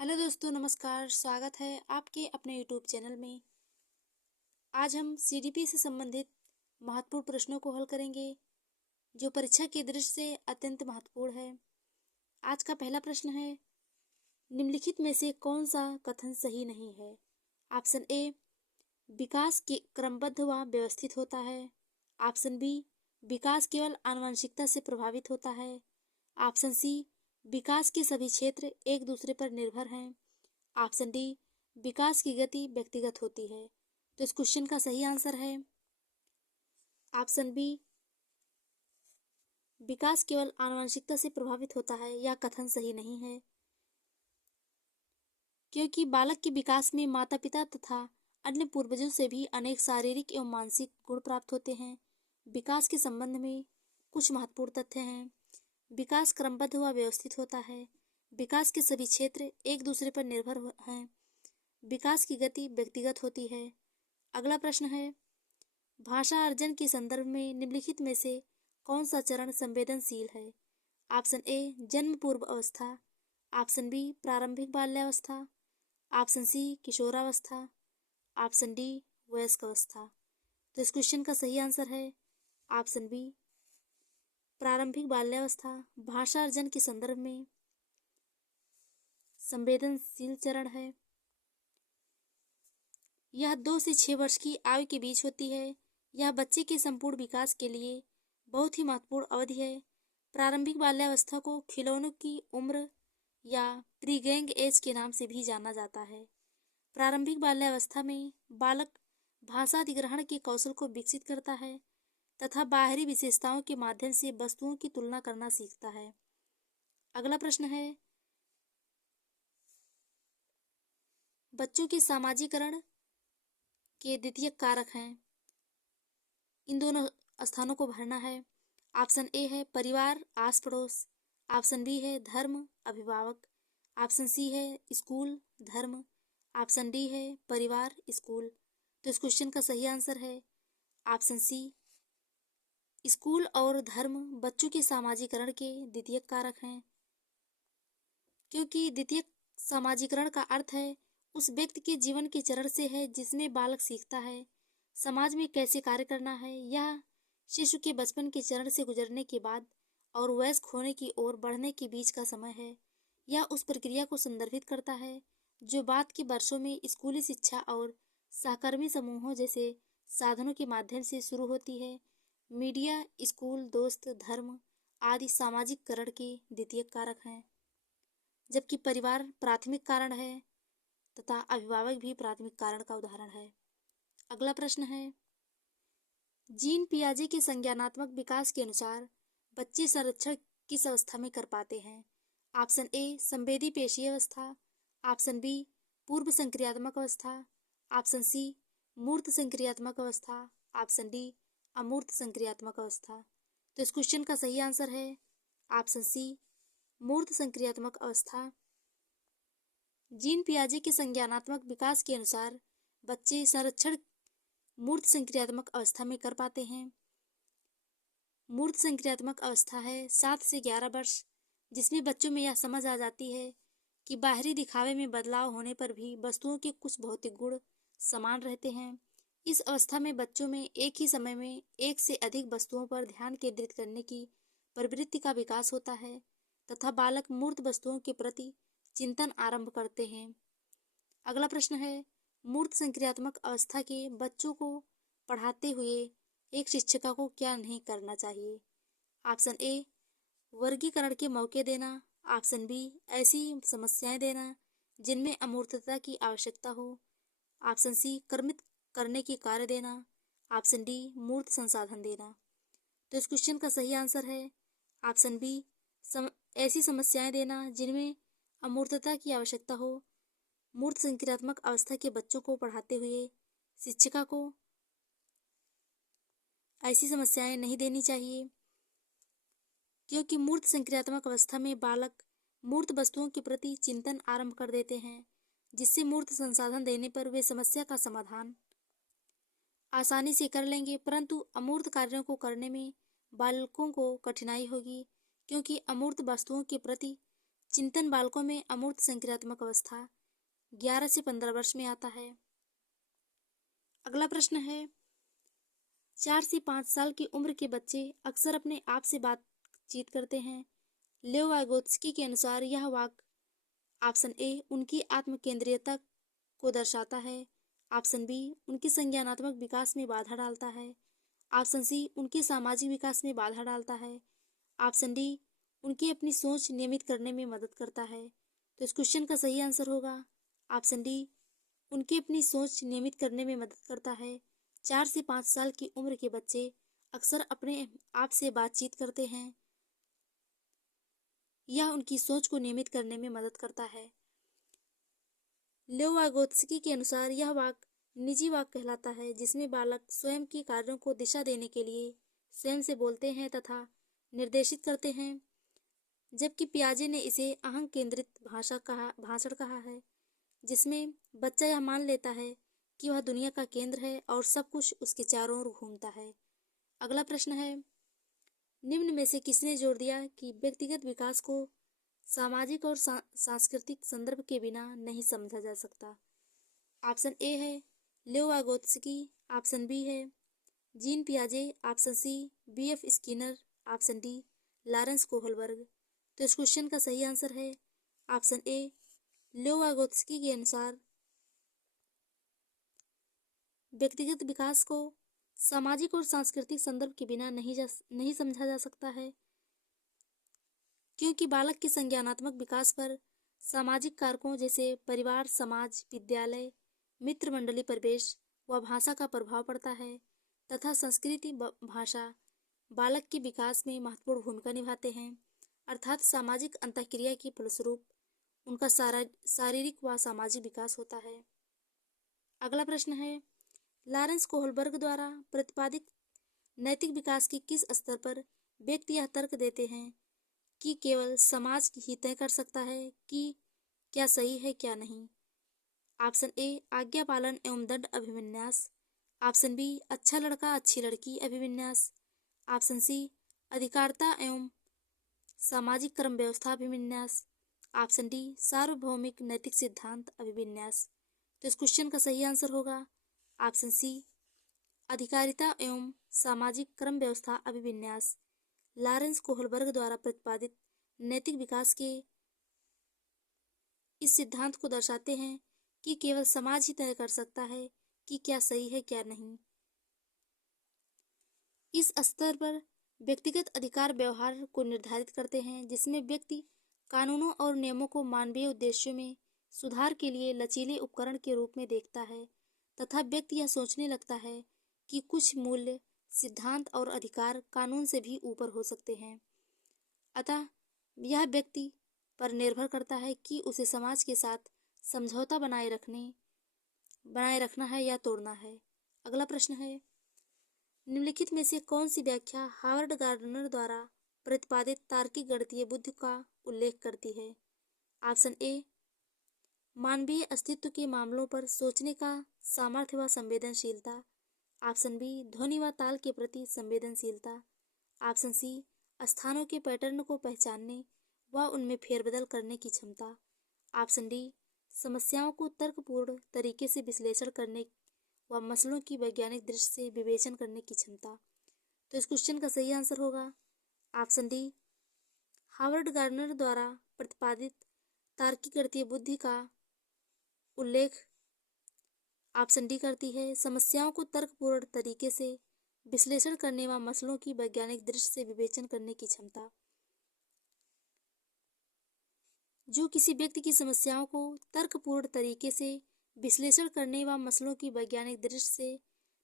Hello दोस्तों, नमस्कार। स्वागत है आपके अपने यूट्यूब चैनल में। आज हम सीडीपी से संबंधित महत्वपूर्ण प्रश्नों को हल करेंगे जो परीक्षा की दृष्टि से अत्यंत महत्वपूर्ण है। आज का पहला प्रश्न है, निम्नलिखित में से कौन सा कथन सही नहीं है? ऑप्शन ए, विकास के क्रमबद्ध व व्यवस्थित होता है। ऑप्शन बी, विकास केवल आनुवंशिकता से प्रभावित होता है। ऑप्शन सी, विकास के सभी क्षेत्र एक दूसरे पर निर्भर हैं। ऑप्शन डी, विकास की गति व्यक्तिगत होती है। तो इस क्वेश्चन का सही आंसर है ऑप्शन बी, विकास केवल आनुवंशिकता से प्रभावित होता है। यह कथन सही नहीं है, क्योंकि बालक के विकास में माता पिता तथा अन्य पूर्वजों से भी अनेक शारीरिक एवं मानसिक गुण प्राप्त होते हैं। विकास के संबंध में कुछ महत्वपूर्ण तथ्य हैं। विकास क्रमबद्ध व व्यवस्थित होता है। विकास के सभी क्षेत्र एक दूसरे पर निर्भर हैं। विकास की गति व्यक्तिगत होती है। अगला प्रश्न है, भाषा अर्जन के संदर्भ में निम्नलिखित में से कौन सा चरण संवेदनशील है? ऑप्शन ए, जन्म पूर्व अवस्था। ऑप्शन बी, प्रारंभिक बाल्यावस्था। ऑप्शन सी, किशोरावस्था। ऑप्शन डी, वयस्क अवस्था। तो इस क्वेश्चन का सही आंसर है ऑप्शन बी, प्रारंभिक बाल्यावस्था भाषा अर्जन के संदर्भ में संवेदनशील चरण है। यह 2 से 6 वर्ष की आयु के बीच होती है। यह बच्चे के संपूर्ण विकास के लिए बहुत ही महत्वपूर्ण अवधि है। प्रारंभिक बाल्यावस्था को खिलौनों की उम्र या प्रीगैंग एज के नाम से भी जाना जाता है। प्रारंभिक बाल्यावस्था में बालक भाषा अधिग्रहण के कौशल को विकसित करता है तथा बाहरी विशेषताओं के माध्यम से वस्तुओं की तुलना करना सीखता है। अगला प्रश्न है, बच्चों के सामाजिकरण के द्वितीयक कारक हैं। इन दोनों स्थानों को भरना है। ऑप्शन ए है परिवार आस पड़ोस। ऑप्शन बी है धर्म अभिभावक। ऑप्शन सी है स्कूल धर्म। ऑप्शन डी है परिवार स्कूल। तो इस क्वेश्चन का सही आंसर है ऑप्शन सी, स्कूल और धर्म बच्चों के सामाजिकरण के द्वितीयक कारक हैं, क्योंकि द्वितीयक सामाजिकरण का अर्थ है उस व्यक्ति के जीवन के चरण से है जिसमें बालक सीखता है समाज में कैसे कार्य करना है। यह शिशु के बचपन के चरण से गुजरने के बाद और वयस्क होने की ओर बढ़ने के बीच का समय है। यह उस प्रक्रिया को संदर्भित करता है जो बाद के वर्षों में स्कूली शिक्षा और सहकर्मी समूहों जैसे साधनों के माध्यम से शुरू होती है। मीडिया, स्कूल, दोस्त, धर्म आदि सामाजिककरण के द्वितीयक कारक हैं, जबकि परिवार प्राथमिक कारण है तथा अभिभावक भी प्राथमिक कारण का उदाहरण है। अगला प्रश्न है, जीन पियाजे के संज्ञानात्मक विकास के अनुसार बच्चे संरक्षण किस अवस्था में कर पाते हैं? ऑप्शन ए, संवेदी पेशी अवस्था। ऑप्शन बी, पूर्व संक्रियात्मक अवस्था। ऑप्शन सी, मूर्त संक्रियात्मक अवस्था। ऑप्शन डी, अमूर्त संक्रियात्मक अवस्था। तो इस क्वेश्चन का सही आंसर है ऑप्शन सी, मूर्त संक्रियात्मक अवस्था। जीन पियाजे के संज्ञानात्मक विकास के अनुसार बच्चे संरक्षण मूर्त संक्रियात्मक अवस्था में कर पाते हैं। मूर्त संक्रियात्मक अवस्था है 7 से 11 वर्ष, जिसमें बच्चों में यह समझ आ जाती है कि बाहरी दिखावे में बदलाव होने पर भी वस्तुओं के कुछ भौतिक गुण समान रहते हैं। इस अवस्था में बच्चों में एक ही समय में एक से अधिक वस्तुओं पर ध्यान केंद्रित करने की प्रवृत्ति का विकास होता है तथा बालक मूर्त वस्तुओं के प्रति चिंतन आरंभ करते हैं। अगला प्रश्न है, मूर्त संक्रियात्मक अवस्था के बच्चों को पढ़ाते हुए एक शिक्षिका को क्या नहीं करना चाहिए? ऑप्शन ए, वर्गीकरण के मौके देना। ऑप्शन बी, ऐसी समस्याएं देना जिनमें अमूर्तता की आवश्यकता हो। ऑप्शन सी, कर्मित करने की कार्य देना। ऑप्शन डी, मूर्त संसाधन देना। तो इस क्वेश्चन का सही आंसर है ऑप्शन बी, ऐसी समस्याएं देना जिनमें अमूर्तता की आवश्यकता हो। मूर्त संक्रियात्मक अवस्था के बच्चों को पढ़ाते हुए शिक्षिका को ऐसी समस्याएं नहीं देनी चाहिए, क्योंकि मूर्त संक्रियात्मक अवस्था में बालक मूर्त वस्तुओं के प्रति चिंतन आरंभ कर देते हैं, जिससे मूर्त संसाधन देने पर वे समस्या का समाधान आसानी से कर लेंगे, परंतु अमूर्त कार्यों को करने में बालकों को कठिनाई होगी, क्योंकि अमूर्त वस्तुओं के प्रति चिंतन बालकों में अमूर्त संक्रियात्मक अवस्था 11 से 15 वर्ष में आता है। अगला प्रश्न है, 4 से 5 साल की उम्र के बच्चे अक्सर अपने आप से बातचीत करते हैं। लेओ वाइगोत्स्की के अनुसार यह वाक्य ऑप्शन ए उनकी आत्मकेंद्रियता को दर्शाता है, ऑप्शन बी उनके संज्ञानात्मक विकास में बाधा डालता है, ऑप्शन सी उनके सामाजिक विकास में बाधा डालता है, ऑप्शन डी उनकी अपनी सोच नियमित करने में मदद करता है। तो इस क्वेश्चन का सही आंसर होगा ऑप्शन डी, उनकी अपनी सोच नियमित करने में मदद करता है। 4 से 5 साल की उम्र के बच्चे अक्सर अपने आप से बातचीत करते हैं। यह उनकी सोच को नियमित करने में मदद करता है। लेओ वाइगोत्स्की के अनुसार यह वाक्य निजी वाक्य कहलाता है, जिसमें बालक स्वयं के कार्यों को दिशा देने के लिए स्वयं से बोलते हैं तथा निर्देशित करते हैं, जबकि पियाजे ने इसे अहं केंद्रित भाषण कहा है, जिसमें बच्चा यह मान लेता है कि वह दुनिया का केंद्र है और सब कुछ उसके चारों ओर घूमता है। अगला प्रश्न है, निम्न में से किसने जोर दिया कि व्यक्तिगत विकास को सामाजिक और सांस्कृतिक संदर्भ के बिना नहीं समझा जा सकता? ऑप्शन ए है लेओ वाइगोत्स्की, ऑप्शन बी है जीन पियाजे, option C B F Skinner, option D Lawrence Kohlberg. तो इस क्वेश्चन का सही आंसर है ऑप्शन ए, लेओ वाइगोत्स्की के अनुसार व्यक्तिगत विकास को सामाजिक और सांस्कृतिक संदर्भ के बिना नहीं समझा जा सकता है, क्योंकि बालक के संज्ञानात्मक विकास पर सामाजिक कारकों जैसे परिवार, समाज, विद्यालय, मित्र मंडली, परिवेश व भाषा का प्रभाव पड़ता है तथा संस्कृति भाषा बालक के विकास में महत्वपूर्ण भूमिका निभाते हैं, अर्थात सामाजिक अंतःक्रिया के फलस्वरूप उनका शारीरिक व सामाजिक विकास होता है। अगला प्रश्न है, लॉरेंस कोहलबर्ग द्वारा प्रतिपादित नैतिक विकास के किस स्तर पर व्यक्ति यह तर्क देते हैं कि केवल समाज ही तय कर सकता है कि क्या सही है क्या नहीं? ऑप्शन ए आज्ञा पालन एवं दंड अभिविन्यास, ऑप्शन बी अच्छा लड़का अच्छी लड़की अभिविन्यास, ऑप्शन सी अधिकारिता एवं सामाजिक क्रम व्यवस्था अभिविन्यास, ऑप्शन डी सार्वभौमिक नैतिक सिद्धांत अभिविन्यास। तो इस क्वेश्चन का सही आंसर होगा ऑप्शन सी अधिकारिता एवं सामाजिक क्रम व्यवस्था अभिविन्यास लॉरेंस कोहलबर्ग द्वारा प्रतिपादित नैतिक विकास के इस सिद्धांत को दर्शाते हैं कि केवल समाज ही तय कर सकता है कि क्या सही है क्या नहीं। इस स्तर पर व्यक्तिगत अधिकार व्यवहार को निर्धारित करते हैं, जिसमें व्यक्ति कानूनों और नियमों को मानवीय उद्देश्यों में सुधार के लिए लचीले उपकरण के रूप में देखता है तथा व्यक्ति यह सोचने लगता है कि कुछ मूल्य, सिद्धांत और अधिकार कानून से भी ऊपर हो सकते हैं। अतः यह व्यक्ति पर निर्भर करता है कि उसे समाज के साथ समझौता बनाए रखना है या तोड़ना है। अगला प्रश्न है, निम्नलिखित में से कौन सी व्याख्या हावर्ड गार्डनर द्वारा प्रतिपादित तार्किक गणितीय बुद्धि का उल्लेख करती है? ऑप्शन ए मानवीय अस्तित्व के मामलों पर सोचने का सामर्थ्य व संवेदनशीलता, ऑप्शन बी ध्वनि व ताल के प्रति संवेदनशीलता, ऑप्शन सी स्थानों के पैटर्न को पहचानने व उनमें फेरबदल करने की क्षमता, ऑप्शन डी समस्याओं को तर्कपूर्ण तरीके से विश्लेषण करने व मसलों की वैज्ञानिक दृष्टि से विवेचन करने की क्षमता। तो इस क्वेश्चन का सही आंसर होगा ऑप्शन डी, हावर्ड गार्डनर द्वारा प्रतिपादित तार्किक गणितीय बुद्धि का उल्लेख ऑप्शन डी करती है समस्याओं को तर्कपूर्ण तरीके से विश्लेषण करने व मसलों की वैज्ञानिक दृष्टि से विवेचन करने की क्षमता। जो किसी व्यक्ति की समस्याओं को तर्कपूर्ण तरीके से विश्लेषण करने व मसलों की वैज्ञानिक दृष्टि से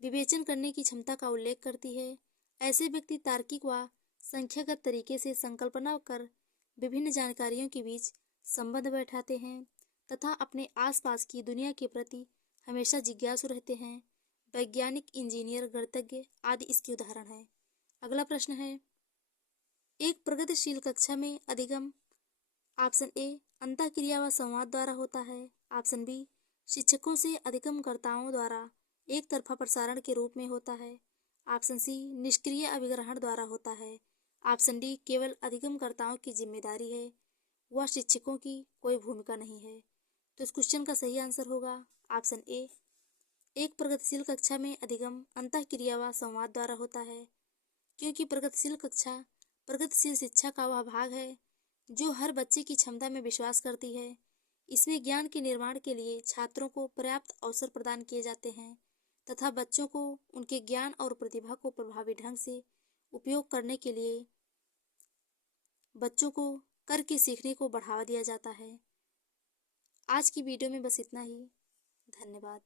विवेचन करने की क्षमता का उल्लेख करती है, ऐसे व्यक्ति तार्किक व संख्यागत तरीके से संकल्पना कर विभिन्न जानकारियों के बीच संबंध बैठाते हैं तथा अपने आसपास की दुनिया के प्रति हमेशा जिज्ञासु रहते हैं। वैज्ञानिक, इंजीनियर, गणितज्ञ आदि इसके उदाहरण हैं। अगला प्रश्न है, एक प्रगतिशील कक्षा में अधिगम ऑप्शन ए अंतःक्रिया व संवाद द्वारा होता है, ऑप्शन बी शिक्षकों से अधिगमकर्ताओं द्वारा एक तरफा प्रसारण के रूप में होता है, ऑप्शन सी निष्क्रिय अभिग्रहण द्वारा होता है, ऑप्शन डी केवल अधिगमकर्ताओं की जिम्मेदारी है वह शिक्षकों की कोई भूमिका नहीं है। तो इस क्वेश्चन का सही आंसर होगा ऑप्शन ए। एक प्रगतिशील कक्षा में अधिगम अंतःक्रिया व संवाद द्वारा होता है, क्योंकि प्रगतिशील कक्षा प्रगतिशील शिक्षा का वह भाग है जो हर बच्चे की क्षमता में विश्वास करती है। इसमें ज्ञान के निर्माण के लिए छात्रों को पर्याप्त अवसर प्रदान किए जाते हैं तथा बच्चों को उनके ज्ञान और प्रतिभा को प्रभावी ढंग से उपयोग करने के लिए बच्चों को करके सीखने को बढ़ावा दिया जाता है। आज की वीडियो में बस इतना ही। धन्यवाद।